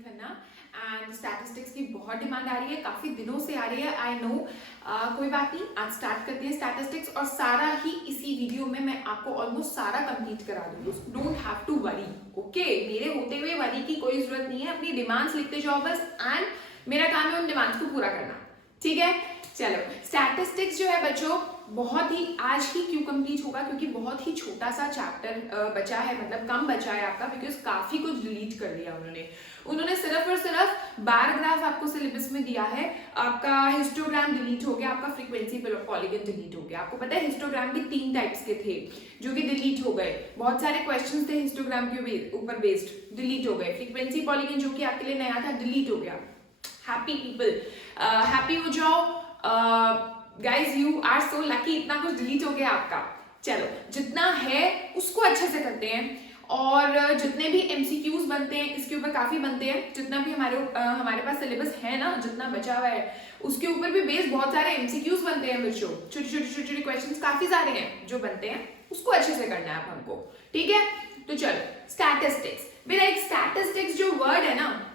Khanna and statistics की बहुत demand आ रही है, काफी दिनों से आ रही है। आई नो, कोई बात नहीं, आज स्टार्ट करते हैं स्टैटिस्टिक्स और सारा ही इसी वीडियो में मैं आपको ऑलमोस्ट सारा कंप्लीट करा दूंगी। Don't have to worry, okay. मेरे होते हुए वरी की कोई जरूरत नहीं है, अपनी डिमांड्स लिखते जाओ बस, एंड मेरा काम है उन डिमांड्स को पूरा करना, ठीक है। चलो, स्टैटिस्टिक्स जो है बच्चों बहुत ही आज ही क्यों कंप्लीट होगा, क्योंकि बहुत ही छोटा सा चैप्टर बचा है, मतलब कम बचा है आपका, बिकॉज काफी कुछ डिलीट कर दिया उन्होंने सिर्फ और सिर्फ बार ग्राफ आपको सिलेबस में दिया है, आपका हिस्टोग्राम डिलीट हो गया, आपका फ्रीक्वेंसी पॉलीगन डिलीट हो गया। आपको पता है हिस्टोग्राम भी 3 टाइप्स के थे जो कि डिलीट हो गए। बहुत सारे क्वेश्चंस थे हिस्टोग्राम के ऊपर बेस्ड, डिलीट हो गए। फ्रीक्वेंसी पॉलीगन जो कि आपके लिए नया था, डिलीट हो गया। हैप्पी पीपल, हैप्पी हो जाओ guys, you are so lucky, इतना कुछ डिलीट हो गया आपका। चलो, जितना है उसको अच्छे से करते हैं, और जितने भी एमसीक्यूज बनते हैं इसके ऊपर काफी बनते हैं, जितना भी हमारे पास सिलेबस है ना, जितना बचा हुआ है उसके ऊपर भी बेस बहुत सारे एमसीक्यूज बनते हैं बच्चों। छोटे क्वेश्चंस काफी सारे हैं जो बनते हैं, उसको अच्छे से करना है हमको, ठीक है। तो चलो, स्टैटिस्टिक्स। मेरा एक स्टैटिस्टिक्स जो वर्ड है ना,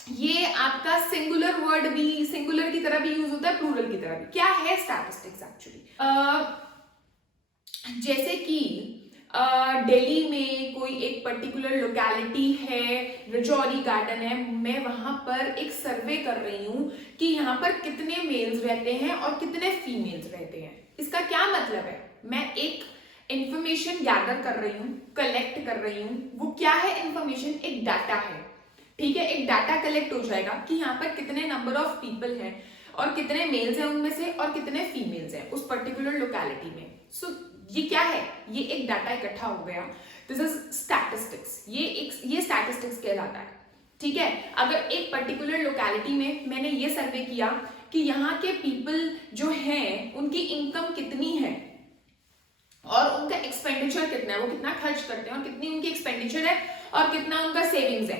ये आपका सिंगुलर वर्ड भी, सिंगुलर की तरह भी यूज होता है, प्लूरल की तरह भी। क्या है स्टैटिस्टिक्स एक्चुअली? जैसे कि दिल्ली में कोई एक पर्टिकुलर लोकेलिटी है, रजौरी गार्डन है, मैं वहां पर एक सर्वे कर रही हूं कि यहाँ पर कितने मेल्स रहते हैं और कितने फीमेल्स रहते हैं। इसका क्या मतलब है? मैं एक इंफॉर्मेशन गैदर कर रही हूँ, कलेक्ट कर रही हूँ। वो क्या है इंफॉर्मेशन? एक डाटा है, ठीक है। एक डाटा कलेक्ट हो जाएगा कि यहाँ पर कितने नंबर ऑफ पीपल हैं और कितने मेल्स हैं उनमें से और कितने फीमेल्स हैं उस पर्टिकुलर लोकेलिटी में। सो ये क्या है? ये एक डाटा इकट्ठा हो गया, दिस इज स्टैटिस्टिक्स। ये स्टैटिस्टिक्स कहलाता है, ठीक है। अगर एक पर्टिकुलर लोकेलिटी में मैंने ये सर्वे किया कि यहाँ के पीपल जो हैं उनकी इनकम कितनी है और उनका एक्सपेंडिचर कितना है, वो कितना खर्च करते हैं और कितनी उनकी एक्सपेंडिचर है और कितना उनका सेविंग्स है,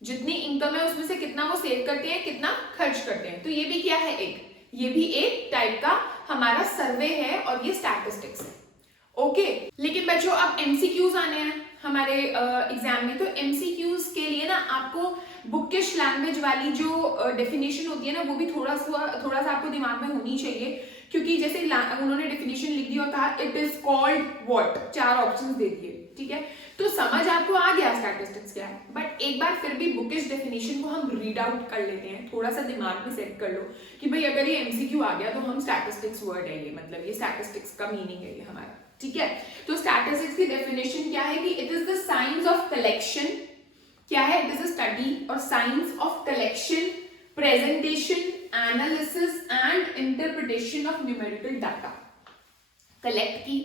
जितनी इनकम है उसमें से कितना वो सेव करते हैं, कितना खर्च करते हैं। तो ये भी क्या है? ये भी एक टाइप का हमारा सर्वे है और ये स्टैटिस्टिक्स है, ओके। लेकिन बच्चों अब एमसीक्यूज आने हैं हमारे एग्जाम में, तो एमसीक्यूज के लिए ना आपको बुकिश लैंग्वेज वाली जो डेफिनेशन होती है ना, वो भी थोड़ा सा आपको दिमाग में होनी चाहिए, क्योंकि जैसे उन्होंने डेफिनेशन लिख दी और कहा it is called what, 4 options दे दिए, ठीक है। तो समझ आपको आ गया स्टैटिस्टिक्स क्या है, बट एक बार फिर भी बुकिश डेफिनेशन को हम रीड आउट कर लेते हैं, थोड़ा सा दिमाग में सेट कर लो कि भाई अगर ये एमसीक्यू आ गया तो हम स्टैटिस्टिक्स वर्ड है ये, मतलब ये स्टैटिस्टिक्स का मीनिंग है ये हमारा, ठीक है। तो स्टैटिस्टिक्स की डेफिनेशन क्या है कि it is the science of collection. क्या है? इट इज अ स्टडी और science of collection, presentation, analysis and interpretation of numerical data. Collect की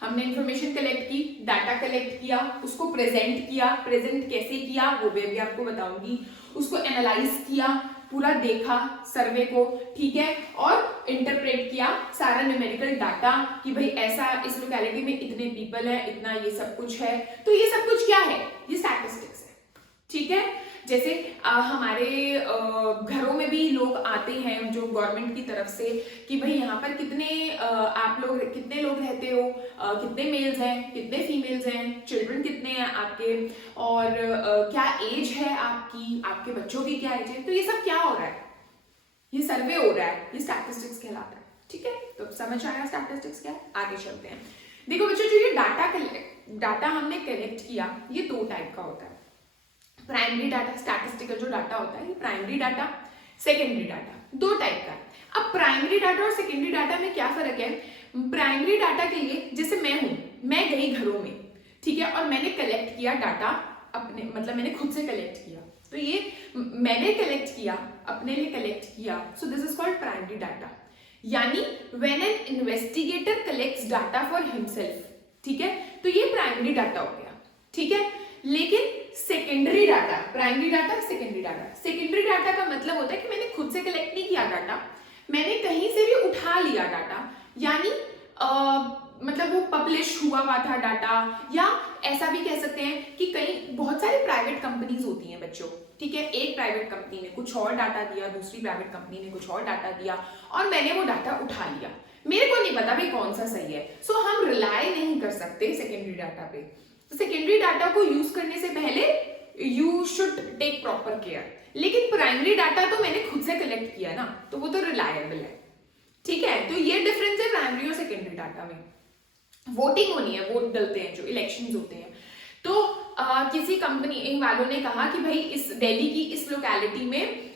हमने, इंफॉर्मेशन कलेक्ट की, डाटा कलेक्ट किया, उसको प्रेजेंट किया, प्रेजेंट कैसे किया वो मैं भी आपको बताऊंगी, उसको एनालाइज किया, पूरा देखा सर्वे को, ठीक है, और इंटरप्रेट किया सारा न्यूमेरिकल डाटा कि भाई ऐसा इस लोकेलिटी में इतने पीपल है, इतना ये सब कुछ है। तो ये सब कुछ क्या है? ये स्टैटिस्टिक्स है, ठीक है। जैसे हमारे घरों में भी लोग आते हैं जो गवर्नमेंट की तरफ से कि भाई यहाँ पर कितने लोग रहते हो, कितने मेल्स हैं, कितने फीमेल्स हैं, चिल्ड्रन कितने हैं आपके, और क्या एज है आपकी, आपके बच्चों की क्या एज है। तो ये सब क्या हो रहा है? ये सर्वे हो रहा है, ये स्टैटिस्टिक्स कहलाता है, ठीक है। तो समझ आया स्टैटिस्टिक्स क्या है? आगे चलते हैं। देखो बच्चों, जो ये डाटा हमने कलेक्ट किया, ये 2 टाइप का होता है। प्राइमरी डाटा, स्टैटिस्टिकल जो डाटा होता है, ये primary data, secondary data, 2 type का। अब प्राइमरी डाटा और सेकेंडरी डाटा में क्या फर्क है? प्राइमरी डाटा के लिए, जैसे मैं गई घरों में, ठीक है, और मैंने कलेक्ट किया डाटा अपने, मतलब मैंने खुद से कलेक्ट किया, तो ये मैंने कलेक्ट किया, अपने लिए कलेक्ट किया, so this is called primary data. यानी when an investigator collects data for himself, ठीक है, तो ये प्राइमरी डाटा हो गया, ठीक है। लेकिन secondary data, primary data, secondary data. Secondary data का मतलब होता है कि मैंने खुद से कलेक्ट नहीं किया डाटा, मैंने कहीं से भी उठा लिया डाटा, यानी मतलब वो पब्लिश हुआ था डाटा, या ऐसा भी कह सकते हैं कि कई बहुत सारी प्राइवेट कंपनीज होती हैं बच्चों, ठीक है। एक प्राइवेट कंपनी ने कुछ और डाटा दिया, दूसरी प्राइवेट कंपनी ने कुछ और डाटा दिया, और मैंने वो डाटा उठा लिया, मेरे को नहीं पता भाई कौन सा सही है। सो हम रिलाई नहीं कर सकते सेकेंडरी डाटा पे। तो सेकेंडरी डाटा को यूज करने से पहले you should take proper care. लेकिन प्राइमरी डाटा तो मैंने खुद से कलेक्ट किया ना, तो वो तो रिलायबल है, ठीक है। तो ये डिफरेंस है प्राइमरी और सेकेंडरी डाटा में। वोटिंग होनी है, वोट डलते हैं जो इलेक्शंस होते हैं, तो किसी कंपनी वालों ने कहा कि भाई इस दिल्ली की इस लोकेलिटी में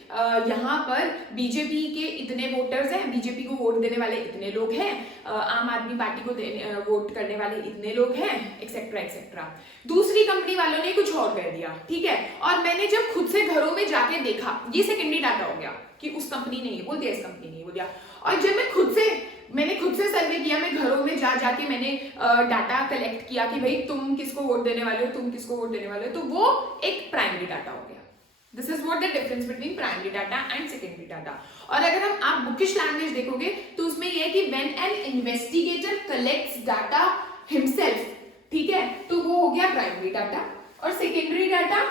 यहाँ पर बीजेपी के इतने वोटर्स हैं, बीजेपी को वोट देने वाले इतने लोग हैं, आम आदमी पार्टी को वोट करने वाले इतने लोग हैं, एक्सेट्रा एक्सेट्रा। दूसरी कंपनी वालों ने कुछ और कह दिया, ठीक है। और मैंने जब खुद से घरों में जाके देखा, ये सेकेंडरी डाटा हो गया कि उस कंपनी ने ये बोल दिया, इस कंपनी ने ये बोल दिया। और जब मैंने खुद से सर्वे किया, मैं घरों में जाके मैंने डाटा कलेक्ट किया कि भाई तुम किसको वोट देने वाले हो, तुम किसको वोट देने वाले हो, तो वो एक प्राइमरी डाटा हो गया। This is what the difference between primary data and secondary data. और अगर आप बुकिश लैंग्वेज देखोगे तो उसमें यह है कि when an investigator collects data himself, ठीक है, तो वो हो गया प्राइमरी डाटा। और सेकेंडरी डाटा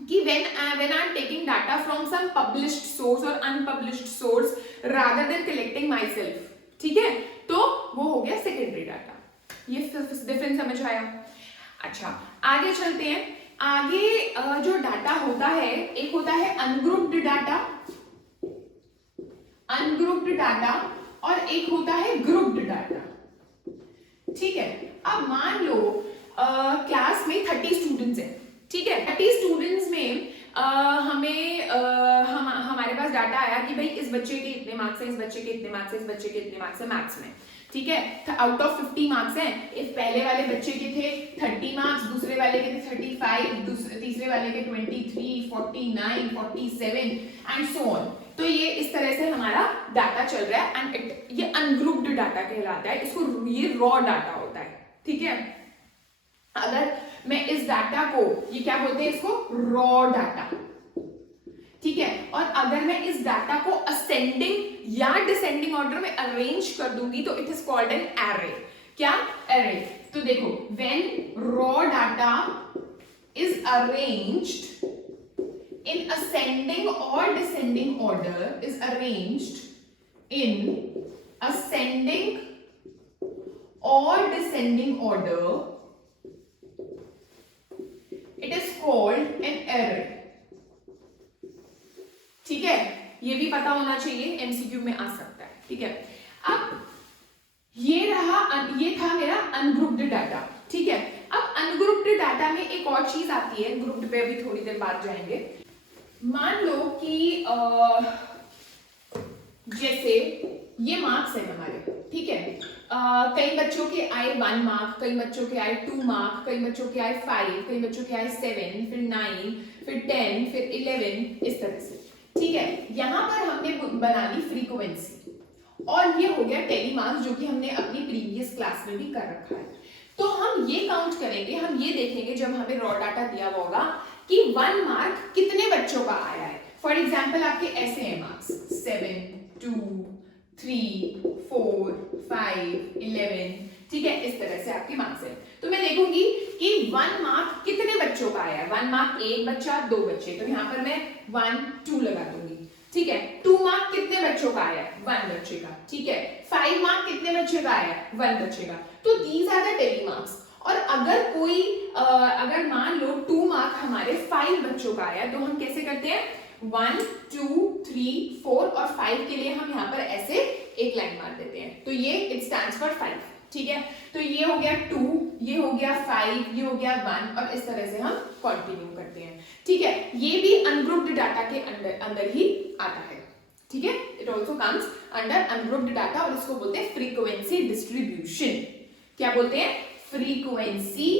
कि when I'm taking data from some published source or unpublished source rather than collecting myself, ठीक है, तो वो हो गया सेकेंडरी डाटा। ये डिफरेंस समझ आया? अच्छा, आगे चलते हैं। आगे जो डाटा होता है, एक होता है अनग्रुप्ड डाटा और एक होता है ग्रुप्ड डाटा, ठीक है। अब मान लो क्लास में 30 स्टूडेंट्स हैं, ठीक है। 30 स्टूडेंट्स में हमारे पास डाटा आया कि भाई इस बच्चे के इतने मार्क्स हैं, इस बच्चे के इतने मार्क्स हैं, इस बच्चे के इतने मार्क्स हैं मैथ्स में, ठीक है। आउट ऑफ 50 मार्क्स हैं, इस पहले वाले बच्चे के थे 30 मार्क्स, दूसरे वाले के थे 35, तीसरे वाले के 23, 49, 47 एंड सो ऑन। तो ये इस तरह से हमारा डाटा चल रहा है एंड ये अनग्रुप्ड डाटा कहलाता है, इसको ये रॉ डाटा होता है, ठीक है। अगर मैं इस डाटा को, ये क्या बोलते हैं इसको, रॉ डाटा, ठीक है। और अगर मैं इस डाटा को असेंडिंग या डिसेंडिंग ऑर्डर में अरेंज कर दूंगी तो it is called an array. क्या? एरे। तो देखो, when raw data is arranged in ascending or descending order, is arranged in ascending or descending order, it is called an array, ठीक है। ये भी पता होना चाहिए, एमसीक्यू में आ सकता है, ठीक है। अब ये था मेरा अनग्रुप्ड डाटा, ठीक है। अब अनग्रुप्ड डाटा में एक और चीज आती है, ग्रुप्ड पे अभी थोड़ी देर बाद जाएंगे। मान लो कि जैसे ये मार्क्स है हमारे, ठीक है। कई बच्चों के आए 1 मार्क, कई बच्चों के आए 2 मार्क, कई बच्चों के आए 5, कई बच्चों के आए 7, फिर 9, फिर 10, फिर 11, इस तरह से, ठीक है। यहां पर हमने बना ली फ्रीक्वेंसी और ये हो गया टेली मार्क्स, जो कि हमने अपनी प्रीवियस क्लास में भी कर रखा है। तो हम ये काउंट करेंगे, हम ये देखेंगे जब हमें रॉ डाटा दिया होगा कि 1 मार्क कितने बच्चों का आया है। फॉर एग्जाम्पल आपके ऐसे हैं मार्क्स 7, 2, 3, 4, 5, 11, ठीक है, इस तरह से आपके मार्क्स हैं। तो मैं देखूंगी कि 1 मार्क कितने बच्चों का आया है। 1 मार्क एक बच्चा, 2 बच्चे, तो यहाँ पर मैं 1, 2 लगा दूंगी, ठीक है। 2 मार्क कितने बच्चों का आया है? 1 बच्चे का, ठीक है। 5 मार्क कितने बच्चे का आया है? 1 बच्चे का। तो these are the tally marks. और अगर मान लो 2 मार्क हमारे 5 बच्चों का आया, तो हम कैसे करते हैं, 1, 2, 3, 4 और 5 के लिए हम यहाँ पर ऐसे एक लाइन मार देते हैं। तो ये इट स्टैंड्स फॉर 5, ठीक है। तो ये हो गया 2, ये हो गया 5, ये हो गया 1 और इस तरह से हम कंटिन्यू करते हैं, ठीक है। ये भी अनग्रुप्ड डाटा के अंदर ही आता है, ठीक है। It also comes under ungrouped data और इसको बोलते हैं फ्रीक्वेंसी डिस्ट्रीब्यूशन। क्या बोलते हैं? Frequency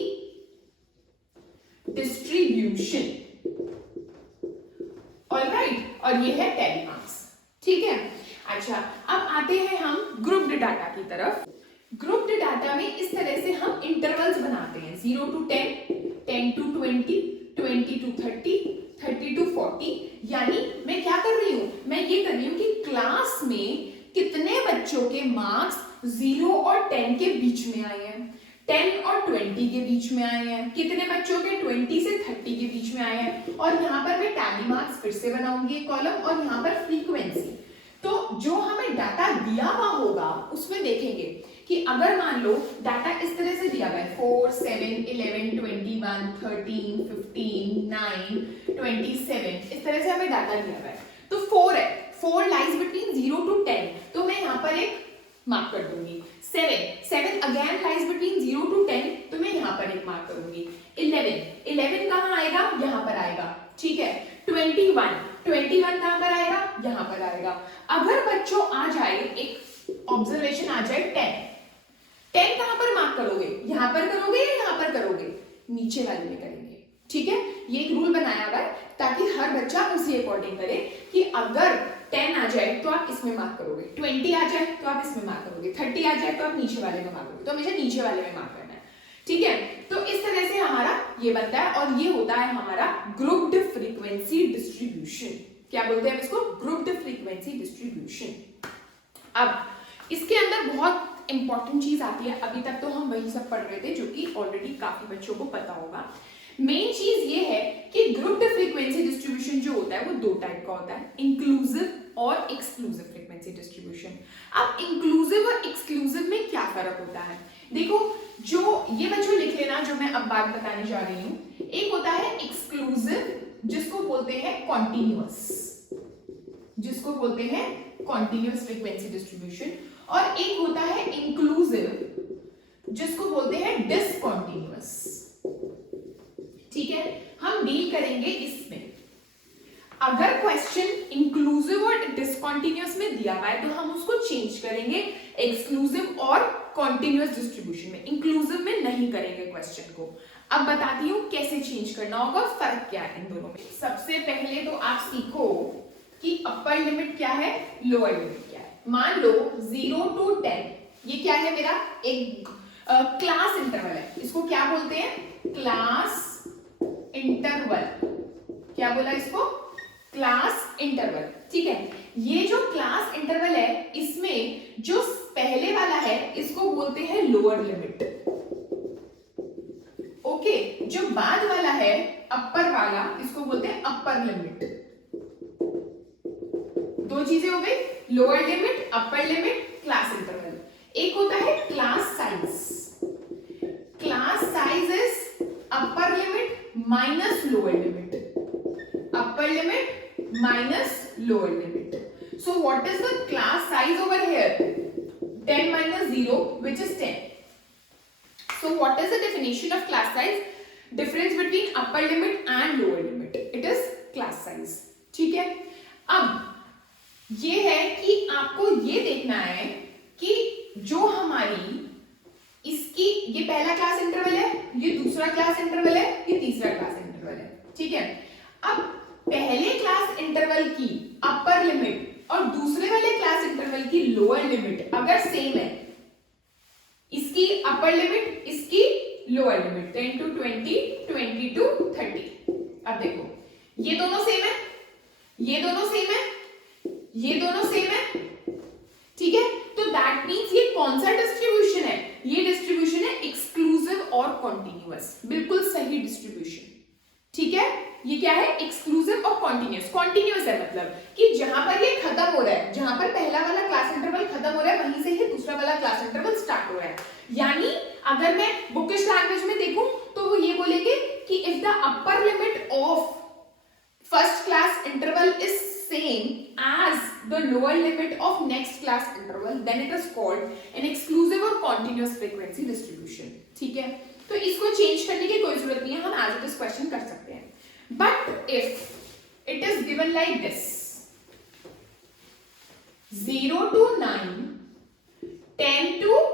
distribution, alright. और ये है टेली मार्क्स, ठीक है। अच्छा, अब आते हैं हम ग्रुप्ड डाटा की तरफ। ग्रुप्ड डाटा में इस तरह से हम इंटरवल्स बनाते हैं, 0 to 10, 10 to 20, 20 to 30, 30 to 40। यानी मैं क्या कर रही हूं, मैं ये कर रही हूं कि क्लास में कितने बच्चों के मार्क्स 0 और 10 के बीच में आए हैं, 10 और 20 के बीच में आए हैं, कितने बच्चों के 20 से 30 के बीच में आए हैं। और यहाँ पर मैं टैली मार्क्स फिर से बनाऊंगी एक कॉलम और यहाँ पर फ्रीक्वेंसी। तो जो हमें डाटा दिया हुआ होगा उसमें देखेंगे कि अगर मान लो डाटा इस तरह से दिया हुआ है 4, 7, 11, 21, 13, 15, 9, 27, इस तरह से हमें डाटा दिया हुआ है। तो 4 है, 4 लाइज बिटवीन 0 to 10, तो मैं यहाँ पर एक मार्क कर दूंगी। 7 अगेन लाइज बिटवीन 0 to 10, तो मैं यहाँ पर एक मार्क करूंगी। 11 कहाँ आएगा, यहाँ पर आएगा, ठीक है। 21 कहाँ पर आएगा, यहाँ पर आएगा। अगर बच्चों आ जाए, एक ऑब्जर्वेशन आ जाए 10 कहाँ पर मार्क करोगे, यहाँ पर करोगे या यहाँ पर करोगे, नीचे वाले में करेंगे, ठीक है। ये एक रूल बनाया हुआ है ताकि हर बच्चा उसी अकॉर्डिंग करे कि अगर 10 आ जाए तो आप इसमें मार्क करोगे, 20 आ जाए तो आप इसमें मार्क करोगे, 30 आ जाए तो आप नीचे वाले में मार्क करोगे, तो हमेशा नीचे वाले में मार्क करना है, ठीक है। तो इस तरह से हमारा ये बनता है और ये होता है हमारा ग्रुप्ड फ्रीक्वेंसी डिस्ट्रीब्यूशन। क्या बोलते हैं इसको, ग्रुप्ड फ्रीक्वेंसी डिस्ट्रीब्यूशन। अब इसके अंदर बहुत इंपॉर्टेंट चीज आती है, अभी तक तो हम वही सब पढ़ रहे थे जो कि ऑलरेडी काफी बच्चों को पता होगा। मेन चीज ये है कि ग्रुप्ड फ्रीक्वेंसी डिस्ट्रीब्यूशन जो होता है वो दो टाइप का होता है, इंक्लूसिव और एक्सक्लूसिव फ्रीक्वेंसी डिस्ट्रीब्यूशन। अब इंक्लूसिव और एक्सक्लूसिव में क्या फर्क होता है, देखो जो ये बच्चों लिख लेना जो मैं अब बात बताने जा रही हूं। एक होता है एक्सक्लूसिव जिसको बोलते हैं कॉन्टिन्यूअस, जिसको बोलते हैं कॉन्टिन्यूअस फ्रीक्वेंसी डिस्ट्रीब्यूशन, और एक होता है इंक्लूसिव जिसको बोलते हैं डिसकॉन्टिन्यूअस, ठीक है। हम डील करेंगे इसमें। अगर क्वेश्चन इंक्लूसिव और डिसकॉन्टिन्यूअस में दिया हुआ है तो हम उसको चेंज करेंगे एक्सक्लूसिव और कॉन्टिन्यूअस डिस्ट्रीब्यूशन में, इंक्लूसिव में नहीं करेंगे क्वेश्चन को। अब बताती हूं कैसे चेंज करना होगा, फर्क क्या है इन दोनों में। सबसे पहले तो आप सीखो कि अपर लिमिट क्या है, लोअर लिमिट क्या है। मान लो 0 to 10, ये क्या है मेरा एक क्लास इंटरवल है, इसको क्या बोलते हैं, क्लास इंटरवल। क्या बोला इसको, क्लास इंटरवल, ठीक है। ये जो क्लास इंटरवल है इसमें जो पहले वाला है इसको बोलते हैं लोअर लिमिट, ओके। जो बाद वाला है अपर वाला इसको बोलते हैं अपर लिमिट। दो चीजें हो गई, lower limit, upper limit, class interval. एक होता है class size, class size is upper limit minus lower limit, upper limit minus lower limit. So what is the class size over here? 10 minus 0, which is 10. So what is the definition of class size? Difference between upper limit and lower limit. It is class size. ठीक है। अब ये है कि आपको ये देखना है कि जो हमारी इसकी ये पहला क्लास इंटरवल है, ये दूसरा क्लास इंटरवल है, ये तीसरा क्लास इंटरवल है, ठीक है। अब पहले क्लास इंटरवल की अपर लिमिट और दूसरे वाले क्लास इंटरवल की लोअर लिमिट अगर सेम है, इसकी अपर लिमिट इसकी लोअर लिमिट 10 to 20, 20 to 30। अब देखो ये दोनों सेम है, ये दोनों सेम है, ये दोनों सेम है, ठीक है। तो दैट मींस ये कौन सा डिस्ट्रीब्यूशन है, ये डिस्ट्रीब्यूशन है एक्सक्लूसिव और कॉन्टिन्यूअस, बिल्कुल सही डिस्ट्रीब्यूशन, ठीक है। ये क्या है, एक्सक्लूसिव और कॉन्टिन्यूअस। कॉन्टिन्यूअस है मतलब कि जहां पर ये खत्म हो रहा है, जहां पर पहला वाला क्लास इंटरवल खत्म हो रहा है वहीं से ही दूसरा वाला क्लास इंटरवल स्टार्ट हो रहा है। यानी अगर मैं बुकिश लैंग्वेज में देखूं तो वो ये बोलेंगे कि if the upper limit of first class interval is same as the lower limit of next class interval, then it is called an exclusive or continuous frequency distribution, ठीक है। तो इसको चेंज करने की कोई जरूरत नहीं है, हम as it is क्वेश्चन कर सकते हैं। But if it is given like this, 0 to 9, 10 to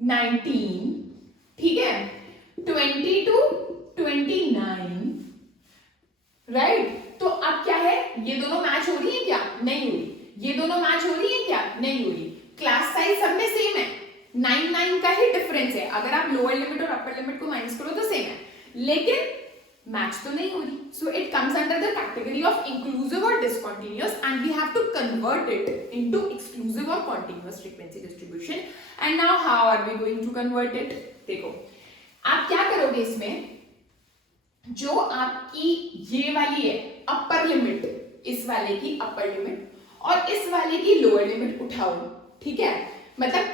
19, ठीक है, 20 to 29, राइट। तो अब क्या है, ये दोनों मैच हो रही है क्या, नहीं हो रही। ये दोनों मैच हो रही है क्या, नहीं हो रही। क्लास साइज सब में सेम है, 9 का ही डिफरेंस है। अगर आप लोअर लिमिट और अपर लिमिट को माइनस करो तो सेम है, लेकिन मैच तो नहीं हो रही। So it comes under the category of inclusive और discontinuous and we have to convert it into exclusive और continuous frequency distribution. And now how are we going to convert it. देखो आप क्या करोगे, इसमें जो आपकी ये वाली है अपर लिमिट, इस वाले की अपर लिमिट और इस वाले की लोअर लिमिट उठाओ, ठीक है। मतलब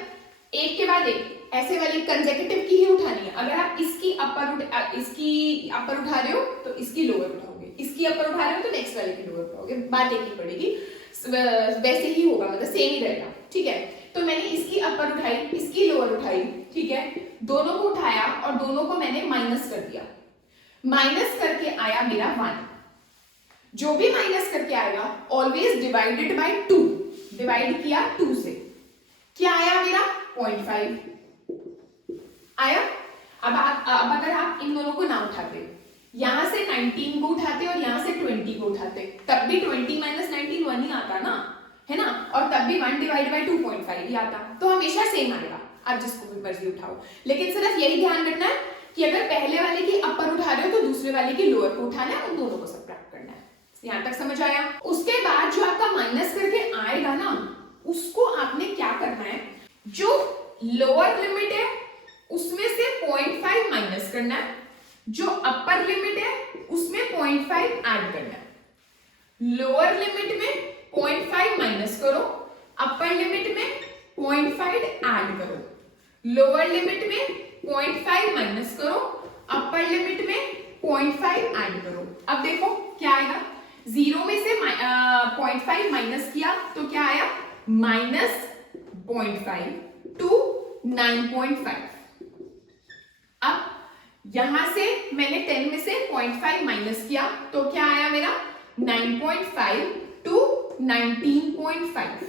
एक के बाद एक ऐसे वाली कंसेक्यूटिव की ही उठानी है। अगर आप इसकी अपर उठा रहे हो तो इसकी लोअर उठाओगे, इसकी अपर उठा रहे हो तो नेक्स्ट वाले की लोअर उठाओगे, बात एक ही पड़ेगी, वैसे ही होगा, मतलब सेम ही रहेगा, ठीक है। तो मैंने इसकी अपर उठाई, इसकी लोअर उठाई, ठीक है, दोनों को उठाया और दोनों को मैंने माइनस कर दिया, माइनस करके आया मेरा 1। जो भी माइनस करके आएगा ऑलवेज डिवाइडेड बाय 2, डिवाइड किया 2 से, क्या आया मेरा 0.5 आया। अब अगर आप इन दोनों को ना उठाते, यहां से 19 को उठाते और यहां से 20 को उठाते, तब भी 20 माइनस 19 1 ही आता ना, है ना, और तब भी 1 डिवाइड बाय 2.5 ही आता, तो हमेशा सेम आएगा, आप जिसको भी मर्जी उठाओ। लेकिन सिर्फ यही ध्यान रखना है कि अगर पहले वाले की अपर उठा रहे हो तो दूसरे वाले की लोअर को उठाना है, उन दोनों को सब्ट्रैक्ट करना है। यहां तक समझ आया। उसके बाद जो आपका माइनस करके आएगा ना, उसको आपने क्या करना है, जो लोअर लिमिट है उसमें से 0.5 माइनस करना है, जो अपर लिमिट है उसमें 0.5 ऐड करना है। लोअर लिमिट में 0.5 माइनस करो, अपर लिमिट में 0.5 ऐड करो, लोअर लिमिट में 0.5 माइनस करो, अपर लिमिट में 0.5 ऐड करो। अब देखो क्या आएगा, 0 में से 0.5 माइनस किया तो क्या आया, -0.5 टू 9.5। अब यहां से मैंने 10 में से 0.5 माइनस किया तो क्या आया मेरा 9.5 टू 19.5।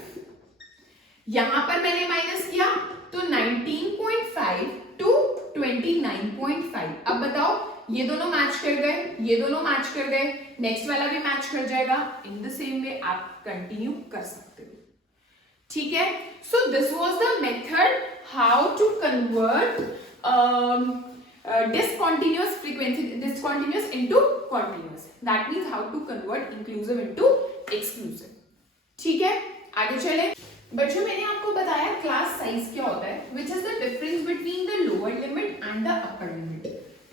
यहां पर मैंने माइनस किया तो 19.5 टू 29.5। अब बताओ, ये दोनों मैच कर गए, ये दोनों मैच कर गए, नेक्स्ट वाला भी मैच कर जाएगा। इन द सेम वे आप कंटिन्यू कर सकते हो, ठीक है। So this was the method how to convert discontinuous into continuous, that means how to convert inclusive into exclusive, ठीक है। आगे चले बच्चों, मैंने आपको बताया क्लास साइज क्या होता है, which is the difference between the lower limit and the upper limit,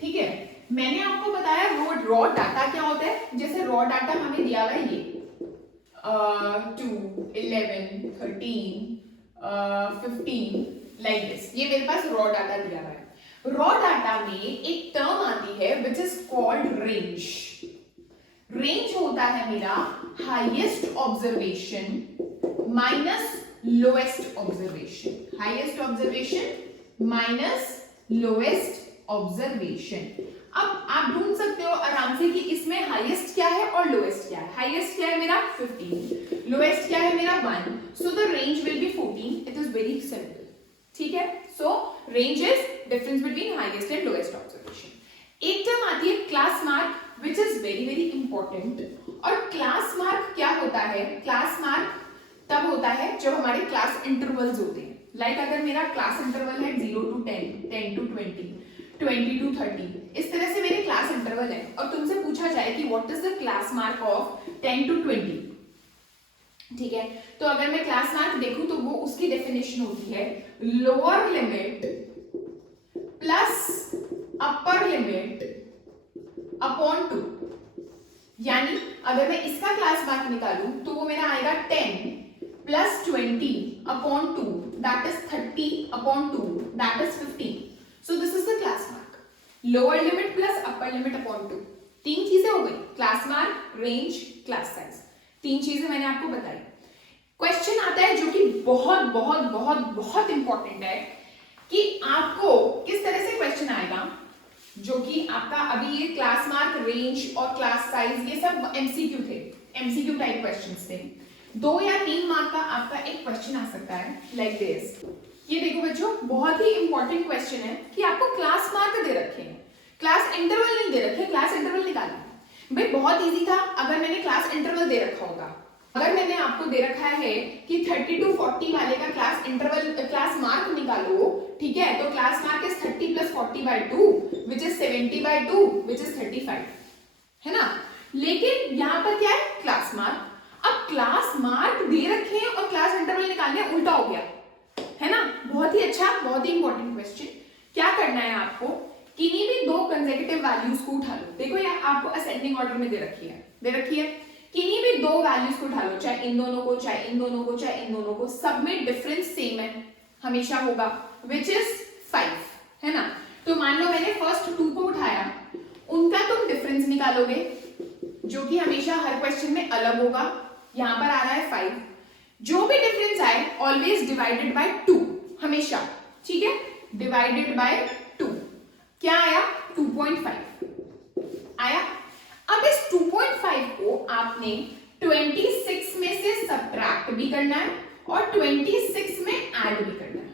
ठीक है। मैंने आपको बताया रॉ डाटा क्या होता है, जैसे रॉ डाटा हमें दिया हुआ है ये 2 11 13 15 लाइक दिस, ये मेरे पास रॉ डाटा दिया हुआ है। रॉ डाटा में एक टर्म आती है which is called range. Range होता है मेरा highest observation minus lowest observation, highest observation minus lowest observation. अब आप ढूंढ सकते हो आराम से कि इसमें हाईएस्ट क्या है और लोएस्ट क्या है। हाईएस्ट क्या है मेरा 15, लोएस्ट क्या है मेरा 1, so the range will be 14। It is very simple, ठीक है। सो range is difference between highest and lowest observation. एक टर्म आती है class mark which is very very important. और क्लास मार्क क्या होता है, क्लास मार्क तब होता है जब हमारे क्लास इंटरवल्स होते हैं। लाइक अगर मेरा क्लास इंटरवल है 0 to 10, 10 to 20, 20 to 30, इस तरह से मेरे क्लास इंटरवल है, और तुमसे पूछा जाए कि what is the class mark of 10 to 20, ठीक है। तो अगर मैं क्लास मार्क देखूं तो वो उसकी डेफिनेशन होती है lower limit plus upper limit upon 2। यानी अगर मैं इसका क्लास मार्क निकालूं तो वो मेरा आएगा 10 plus 20 upon 2, that is 30 upon 2, that is 15। So this is the class mark, lower limit plus upper limit upon 2। तीन चीजें हो गई, class mark, range, class size, तीन चीजें मैंने आपको बताई। क्वेश्चन आता है जो कि बहुत बहुत बहुत बहुत इंपॉर्टेंट है कि आपको किस तरह से क्वेश्चन आएगा, जो कि आपका अभी ये क्लास मार्क, रेंज और क्लास साइज ये सब एमसीक्यू थे, एमसीक्यू टाइप क्वेश्चंस थे। 2 या 3 मार्क का आपका एक क्वेश्चन आ सकता है लाइक दिस। ये देखो बच्चों, बहुत ही इंपॉर्टेंट क्वेश्चन है कि आपको क्लास मार्क दे रखे हैं, क्लास इंटरवल नहीं दे रखे, क्लास इंटरवल निकालना। भाई बहुत इजी था अगर मैंने क्लास इंटरवल दे रखा होगा। अगर मैंने आपको दे रखा है कि 30 to 40 वाले का क्लास इंटरवल, क्लास मार्क निकालो, ठीक है, तो class mark is 30 plus 40 by 2 which is 70 by 2 which is 35, है ना। लेकिन यहाँ पर क्या है, क्लास मार्क। अब क्लास मार्क दे रखे हैं और क्लास इंटरवल निकालने, उल्टा हो गया, है ना। बहुत ही अच्छा, बहुत ही इंपॉर्टेंट क्वेश्चन। क्या करना है आपको, किन्हीं भी 2 कंसेक्यूटिव वैल्यूज को उठा लो। देखो ये आपको असेंडिंग ऑर्डर में दे रखी है, किन्हीं भी 2 वैल्यूज को उठा लो, चाहे इन दोनों को, चाहे इन दोनों को, चाहे इन दोनों को, सब में डिफरेंस सेम है, हमेशा होगा, विच इज 5, है ना। तो मान लो मैंने फर्स्ट 2 को उठाया, उनका तुम डिफरेंस निकालोगे जो कि हमेशा हर क्वेश्चन में अलग होगा। यहां पर आ रहा है 5, जो भी डिफरेंस आए ऑलवेज डिवाइडेड बाय 2, हमेशा, ठीक है, डिवाइडेड बाय 2। क्या आया? 2.5 आया। अब इस 2.5 को आपने 26 में से सब्ट्रैक्ट भी करना है और 26 में ऐड भी करना है।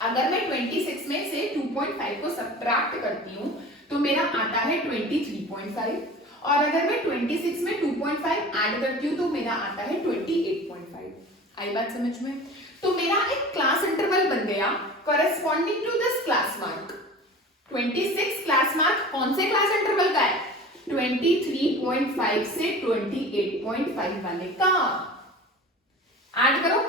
अगर मैं 26 में से 2.5 को सब्ट्रैक्ट करती हूं तो मेरा आता है 23.5, और अगर मैं 26 में 2.5 ऐड करती हूं तो मेरा आता है 28.5। आई बात समझ में? तो मेरा एक क्लास इंटरवल बन गया corresponding to this class mark. 26 class mark कौन से क्लास इंटरवल का है? 23.5 से 28.5 वाले का। ऐड करो,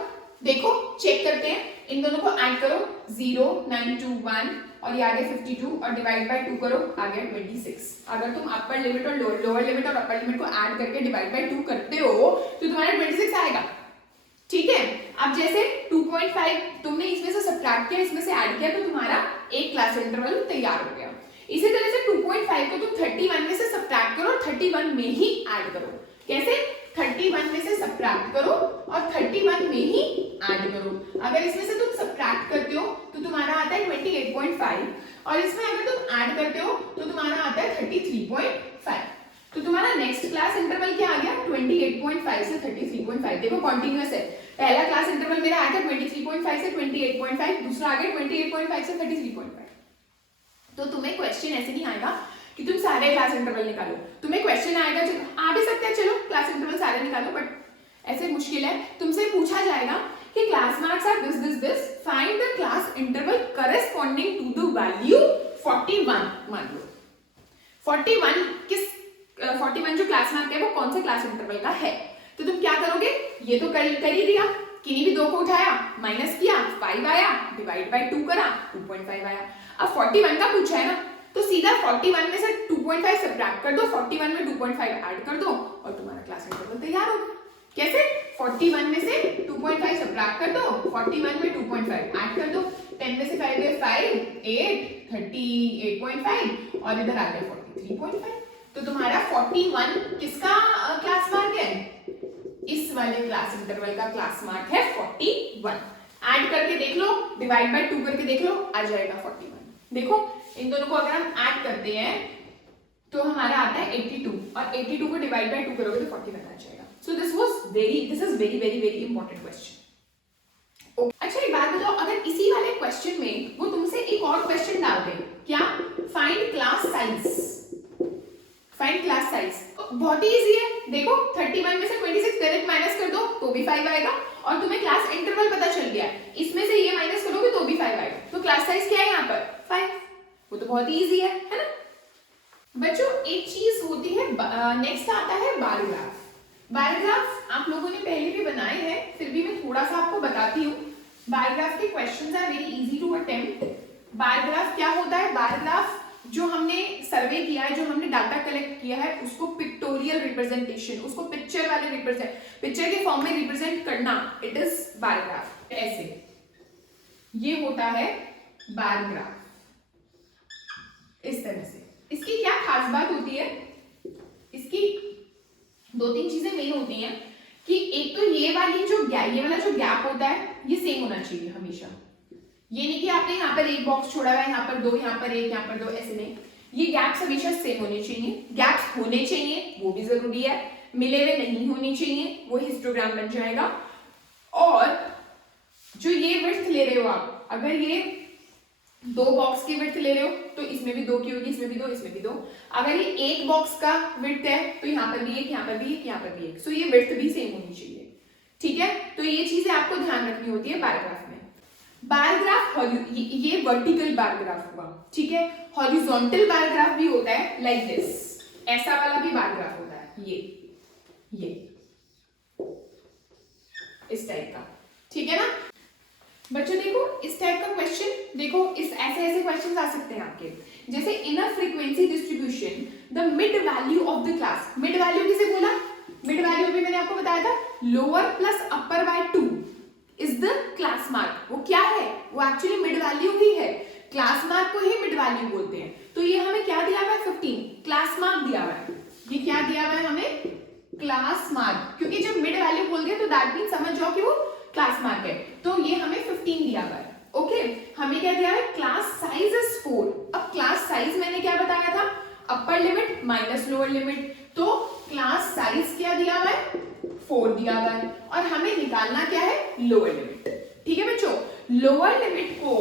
देखो, चेक करते हैं, इन दोनों को ऐड करो, 0, 9, 2, 1 और ये आ गया 52 और डिवाइड बाय 2 करो, आ गया 26। अगर तुम अपर लिमिट और लोअर लिमिट और अपर लिमिट को ऐड करके डिवाइड बाय 2 करते हो तो तुम्हारा 26 आएगा, ठीक है। अब जैसे 2.5 तुमने इसमें से सब्ट्रैक्ट किया, इसमें से ऐड किया, तो तुम्हारा एक क्लास इंटरवल तैयार हो गया। इसी तरह से 2.5 को तुम 31 में से सब्ट्रैक्ट करो और 31 में ही ऐड करो। कैसे? 31 में से सब्ट्रैक्ट करो और 31 में ही ऐड करो। अगर इसमें से तुम सब्ट्रैक्ट करते हो तो तुम्हारा आता है 28.5 और इसमें अगर तुम ऐड करते हो तो तुम्हारा आता है 33.5। तो तुम्हारा नेक्स्ट क्लास इंटरवल क्या आ गया? 28.5 से 33.5। देखो कॉन्टिन्यूअस है। पहला क्लास इंटरवल मेरा आया था 23.5 से 28.5, दूसरा आ गया 28.5 से 33.5। तो तुम्हें क्वेश्चन ऐसे नहीं आएगा कि तुम सारे क्लास इंटरवल निकालो, तुम्हें क्वेश्चन आएगा, आ भी सकते हैं, चलो क्लास इंटरवल सारे निकालो, बट ऐसे मुश्किल है। तुमसे पूछा जाएगा कि class marks are this this this, find the class interval corresponding to the value 41। मान लो 41 जो क्लास मार्क है वो कौन से क्लास इंटरवल का है। तो तुम क्या करोगे? ये तो कर ही दिया, किन्हीं भी 2 को उठाया, माइनस किया, 5 आया, डिवाइड बाय 2 करा, 2.5 आया। अब 41 का पूछा है ना, तो सीधा 41 में से 2.5 सब्ट्रैक्ट कर दो, 41 में 2.5 ऐड कर दो और तुम्हारा क्लास इंटरवल तैयार होगा। कैसे? 41 में से 2.5 सब्ट्रैक्ट कर दो, 41 में 2.5 ऐड कर दो, 10 में से 5 गए 5, 8, 38.5 और इधर आ गया 43.5। तो तुम्हारा 41 किसका क्लास मार्क है? इस वाले क्लास इंटरवल का क्लास मार्क है 41। ऐड करके देख लो, डिवाइड बाय 2 करके देख लो, आ जाएगा 41। देखो इन दोनों को अगर हम ऐड करते हैं तो हमारा आता है 82 और 82 को डिवाइड बाय 2 करोगे तो 41 आ जाएगा। सो this is very very very important question. अच्छा एक बात बताओ, अगर इसी वाले क्वेश्चन में वो तुमसे एक और क्वेश्चन डाल दे, क्या? Find class size. Find class size बहुत ही इजी है। देखो 31 में से 26 डायरेक्ट माइनस कर दो तो भी 5 आएगा और तुम्हें क्लास इंटरवल पता चल गया, इसमें से ये माइनस करोगे तो भी 5 आएगा। तो क्लास साइज क्या है यहाँ पर? 5। वो तो बहुत ही इजी है ना बच्चों। एक चीज होती है, नेक्स्ट आता है बार ग्राफ। बार ग्राफ आप लोगों ने पहले भी बनाए हैं, फिर भी मैं थोड़ा सा आपको बताती हूँ। बार ग्राफ के questions are very easy to attempt. Bar graph क्या होता है? बार ग्राफ जो हमने सर्वे किया है, जो हमने डाटा कलेक्ट किया है, उसको पिक्टोरियल रिप्रेजेंटेशन, उसको पिक्चर वाले पिक्चर के फॉर्म में रिप्रेजेंट करना, इट इज बार ग्राफ। ऐसे ये होता है बार ग्राफ इस तरह से। इसकी क्या खास बात होती है? इसकी 2-3 चीजें मेन होती हैं कि एक तो ये वाला जो गैप होता है ये सेम होना चाहिए हमेशा। ये नहीं कि आपने यहाँ पर एक बॉक्स छोड़ा हुआ है, यहाँ पर 2, यहाँ पर 1, यहाँ पर 2, ऐसे नहीं। ये गैप्स हमेशा सेम होने चाहिए। गैप्स होने चाहिए वो भी जरूरी है, मिले हुए नहीं होने चाहिए, वो हिस्टोग्राम बन जाएगा। और जो ये विड्थ ले रहे हो आप, अगर ये 2 बॉक्स की विड्थ ले रहे हो तो इसमें भी 2 की होगी, इसमें भी 2, इसमें भी 2। अगर ये एक बॉक्स का विड्थ है तो यहाँ पर भी 1, यहाँ पर भी 1, यहाँ पर भी 1। सो ये विड्थ भी सेम होनी चाहिए, ठीक है। तो ये चीजें आपको ध्यान रखनी होती है बार ग्राफ में। बार ग्राफ ये वर्टिकल बार ग्राफ हुआ, ठीक है। हॉरिजॉन्टल बार ग्राफ भी होता है लाइक दिस, ऐसा वाला भी बार ग्राफ होता है, ये इस टाइप का, ठीक है ना बच्चों। देखो इस टाइप का क्वेश्चन, देखो इस ऐसे क्वेश्चन आ सकते हैं आपके, जैसे in a frequency distribution the mid value of the class. Mid value किसे बोला? मिड वैल्यू भी मैंने आपको बताया था, lower plus upper by 2, is the class mark. वो क्या है, वो एक्चुअली मिड वैल्यू ही है, क्लास मार्क को ही मिड वैल्यू बोलते हैं। तो ये हमें क्या दिया हुआ है 15, क्लास मार्क दिया हुआ है। ये क्या दिया हुआ है हमें, क्लास मार्क, क्योंकि जब मिड वैल्यू बोल दिया तो दैट मीन समझ जाओ कि वो क्लास मार्क है। तो ये हमें 15 दिया हुआ है। ओके, हमें क्या दिया है, क्लास साइज इज 4। अब क्लास साइज मैंने क्या बताया था, upper limit minus lower limit, तो क्लास साइज क्या दिया हुआ है, 4 दिया हुआ है, और हमें निकालना क्या है, लोअर लिमिट। ठीक है बच्चों, लोअर लिमिट को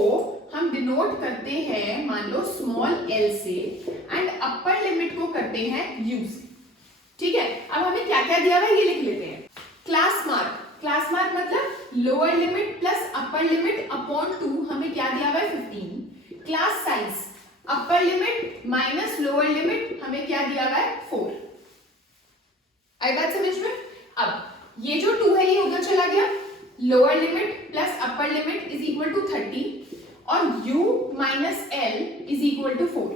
हम डिनोट करते हैं मान लो स्मॉल l से, एंड अपर लिमिट को करते हैं u से। ठीक है, अब हमें क्या क्या दिया हुआ है ये लिख लेते हैं। क्लास मार्क, क्लास मार्क मतलब lower limit plus upper limit upon 2, हमें क्या दिया हुआ है 15। Class size, upper limit minus lower limit, हमें क्या दिया हुआ है 4। आई बात समझ में। अब ये जो 2 है ये उधर चला गया, lower limit plus upper limit is equal to 30, और u minus l is equal to 4।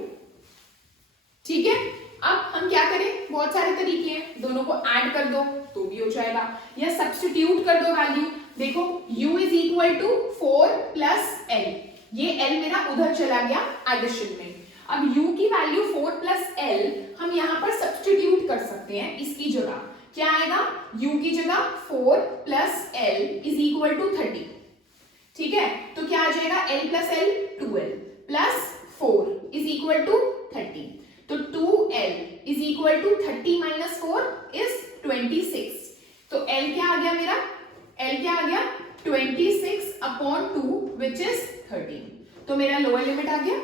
ठीक है, अब हम क्या करें, बहुत सारे तरीके हैं, दोनों को ऐड कर दो तो भी हो जाएगा, या सब्स्टिट्यूट कर दो वैल्यू। देखो u is equal to 4 plus l, ये l मेरा उधर चला गया एडिशन में। अब u की वैल्यू 4 प्लस l हम यहाँ पर सब्स्टिट्यूट कर सकते हैं, इसकी जगह क्या आएगा, u की जगह 4 plus l is equal to 30। ठीक है, तो क्या आ जाएगा, l plus l 2l plus 4 is equal to 30, तो 2l is equal to 30 minus 4 is 26। तो l क्या आ गया मेरा, l क्या आ गया 26 अपॉन 2 विच इज 13। तो मेरा लोअर लिमिट आ गया,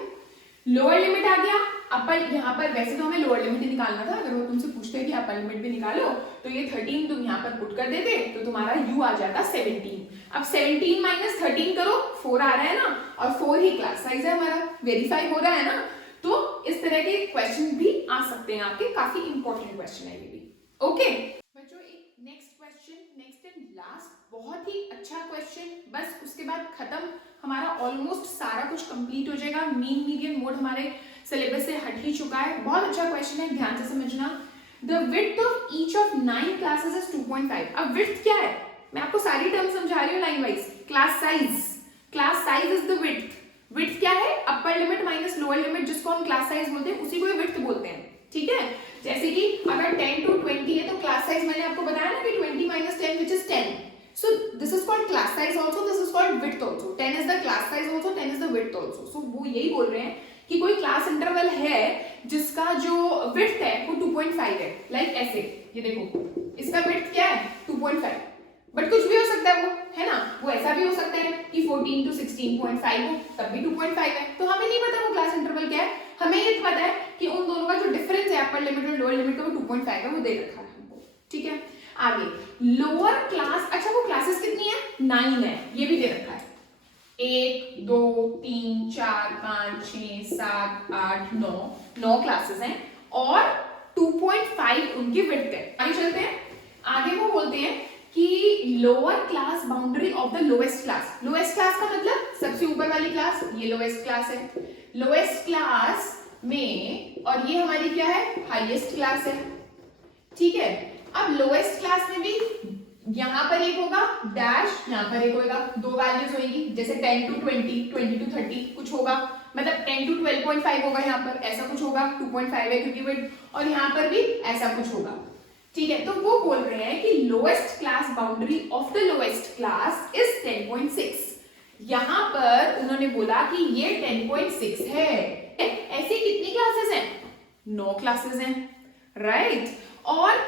लोअर लिमिट आ गया। अपर, यहाँ पर वैसे तो हमें लोअर लिमिट ही निकालना था, अगर वो तुमसे पूछते कि अपर लिमिट भी निकालो तो ये 13 तुम यहाँ पर पुट कर देते तो तुम्हारा u आ जाता 17। अब 17 माइनस 13 करो, 4 आ रहा है ना, और 4 ही क्लास साइज है हमारा, वेरीफाई हो रहा है ना। तो इस तरह के क्वेश्चन भी आ सकते हैं आपके, काफी इंपॉर्टेंट क्वेश्चन है ये भी। ओके बच्चों, एक next question, next and last, बहुत ही अच्छा क्वेश्चन, बस उसके बाद खत्म, हमारा ऑलमोस्ट सारा कुछ कंप्लीट हो जाएगा। मीन मीडियन मोड हमारे सिलेबस से हट ही चुका है। बहुत अच्छा क्वेश्चन है, ध्यान से समझना। The width of each of 9 classes is 2.5। अब विड्थ क्या है, मैं आपको सारी टर्म समझा रही हूँ line wise. Class size, class size is the width. Width क्या है, upper limit minus lower limit, जिसको हम क्लास साइज बोलते हैं उसी को विड्थ बोलते हैं। ठीक है, जैसे कि अगर 10 to 20 है तो क्लास साइज मैंने आपको बताया ना कि 20 minus 10 which is 10. So this is called class size also, this is called width also. 10 is the class size also, 10 is the width also. So वो यही बोल रहे हैं कि कोई क्लास इंटरवल है जिसका जो विड्थ है वो 2.5 है। लाइक ऐसे, ये देखो इसका विड्थ क्या है 2.5, बट कुछ भी हो सकता है वो, है ना, वो ऐसा भी हो सकता है कि 14 to 16.5 हो, तब भी 2.5 है। तो हमें नहीं पता वो क्लास इंटरवल क्या है, हमें ये पता है कि उन दोनों का जो डिफरेंस है अपर लिमिट और लोअर लिमिट का वो 2.5 है, वो दे रखा है हमको। ठीक है, आगे लोअर क्लास, अच्छा वो क्लासेस कितनी है, 9 है, ये भी दे रखा है। 1 2 3 4 5 6 7 8 9 क्लासेस हैं और 2.5 उनकी विड्थ है। आगे चलते हैं, आगे वो बोलते हैं कि lower class boundary of the lowest class. Lowest class का मतलब सबसे ऊपर वाली क्लास, ये लोएस्ट क्लास है। लोएस्ट क्लास में, और ये हमारी क्या है, हाईएस्ट क्लास है। ठीक है, अब लोएस्ट क्लास में भी यहां पर एक होगा डैश, यहां पर एक होगा, दो वैल्यूज होगी, जैसे 10 to 20, 20 to 30 कुछ होगा, मतलब 10 to 12.5 होगा, यहाँ पर ऐसा कुछ होगा, 2.5 है क्योंकि विड्थ, और यहाँ पर भी ऐसा कुछ होगा। ठीक है, तो वो बोल रहे हैं कि lowest class boundary of the lowest class is 10.6। यहां पर उन्होंने बोला कि ये 10.6 है। ऐसी कितनी क्लासेस हैं, 9 क्लासेस हैं, राइट। और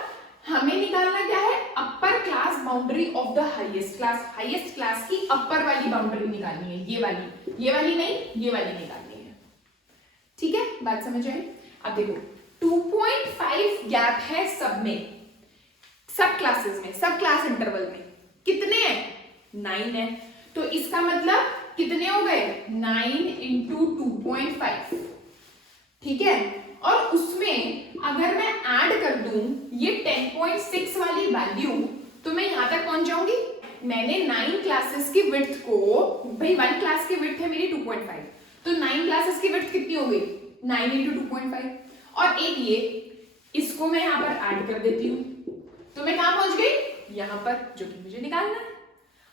हमें निकालना क्या है, upper class boundary of the highest class. Highest class की अपर वाली बाउंड्री निकालनी है, ये वाली नहीं, ये वाली निकालनी है। ठीक है, बात समझ आई। अब देखो 2.5 गैप है सब में, सब क्लासेस में, सब क्लास इंटरवल में। कितने हैं, 9 है, तो इसका मतलब कितने हो गए, 9 into 2.5। ठीक है, और उसमें अगर मैं ऐड कर दूं ये 10.6 वाली वैल्यू, तो मैं यहां तक पहुंच जाऊंगी। मैंने 9 क्लासेस की विड्थ को, भाई 1 क्लास की विड्थ है मेरी 2.5, तो 9 क्लासेस की विड्थ कितनी हो गई, 9 into 2.5, और एक ये, इसको मैं यहां पर ऐड कर देती हूं, तो मैं कहां पहुंच गई, यहां पर, जो कि मुझे निकालना है।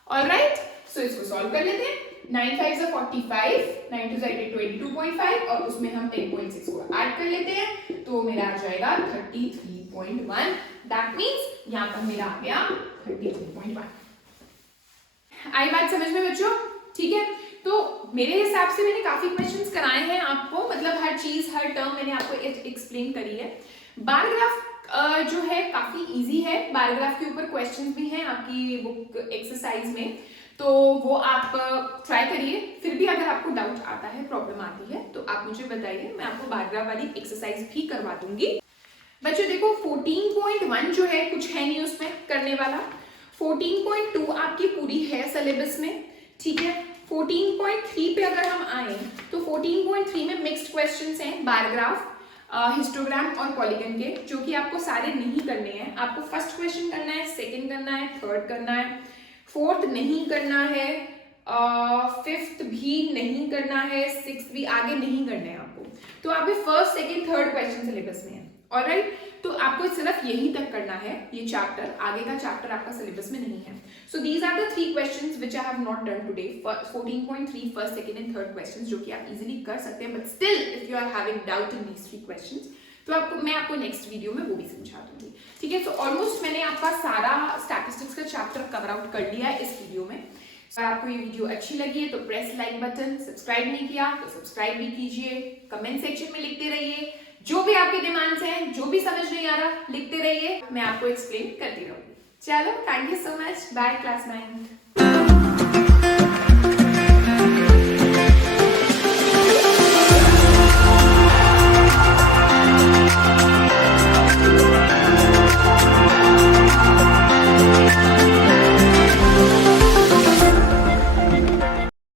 ऑलराइट, सो इसको सॉल्व कर लेते हैं। 9 5 से 45, 9 2 से 22.5 और उसमें हम 10.6 को ऐड कर लेते हैं तो मेरा आ जाएगा 33.1। दैट मींस यहाँ पर मेरा आ गया 33.1। आई बात समझ में बच्चों? ठीक है, तो मेरे हिसाब से मैंने काफी क्वेश्चंस कराए हैं आपको, मतलब हर चीज हर टर्म मैंने आपको एक्सप्लेन करी है। बार ग्राफ जो है काफी इजी है, बार ग्राफ के ऊपर क्वेश्चंस भी हैं आपकी बुक एक्सरसाइज में, तो वो आप ट्राई करिए। फिर भी अगर आपको डाउट आता है, प्रॉब्लम आती है तो आप मुझे बताइए, मैं आपको बार ग्राफ वाली एक्सरसाइज भी करवा दूंगी। बच्चों देखो 14.1 जो है कुछ है नहीं उसमें करने वाला, 14.2 आपकी पूरी है सिलेबस में, ठीक है। 14.3 पे अगर हम आए तो 14.3 में मिक्स्ड क्वेश्चंस हैं, बार ग्राफ, हिस्टोग्राम और पॉलीगन के, जो कि आपको सारे नहीं करने हैं। आपको फर्स्ट क्वेश्चन करना है, सेकंड करना है, थर्ड करना है, फोर्थ नहीं करना है, फिफ्थ भी नहीं करना है, सिक्स्थ भी आगे नहीं करने हैं आपको। तो आपके first second third question syllabus में है, ऑलराइट। तो आपको सिर्फ यही तक करना है ये चैप्टर, आगे का चैप्टर आपका सिलेबस में नहीं है। So these are the 3 questions which I have not done today. 14.3 first second and third questions जो कि आप इजीली कर सकते हैं, but still if you are having doubt in these 3 questions तो मैं आपको नेक्स्ट वीडियो में वो भी समझा दूंगी, ठीक है। तो ऑलमोस्ट मैंने आपका सारा स्टैटिस्टिक्स का चैप्टर कवर आउट कर लिया है इस वीडियो में। अगर आपको ये वीडियो अच्छी लगी है तो प्रेस लाइक बटन, सब्सक्राइब नहीं किया तो सब्सक्राइब भी कीजिए, कमेंट सेक्शन में लिखते रहिए, जो भी आपके डिमांड्स हैं, जो भी समझ नहीं आ रहा लिखते रहिए, मैं आपको एक्सप्लेन करती रहूंगी। चलो, thank you so much, bye class 9।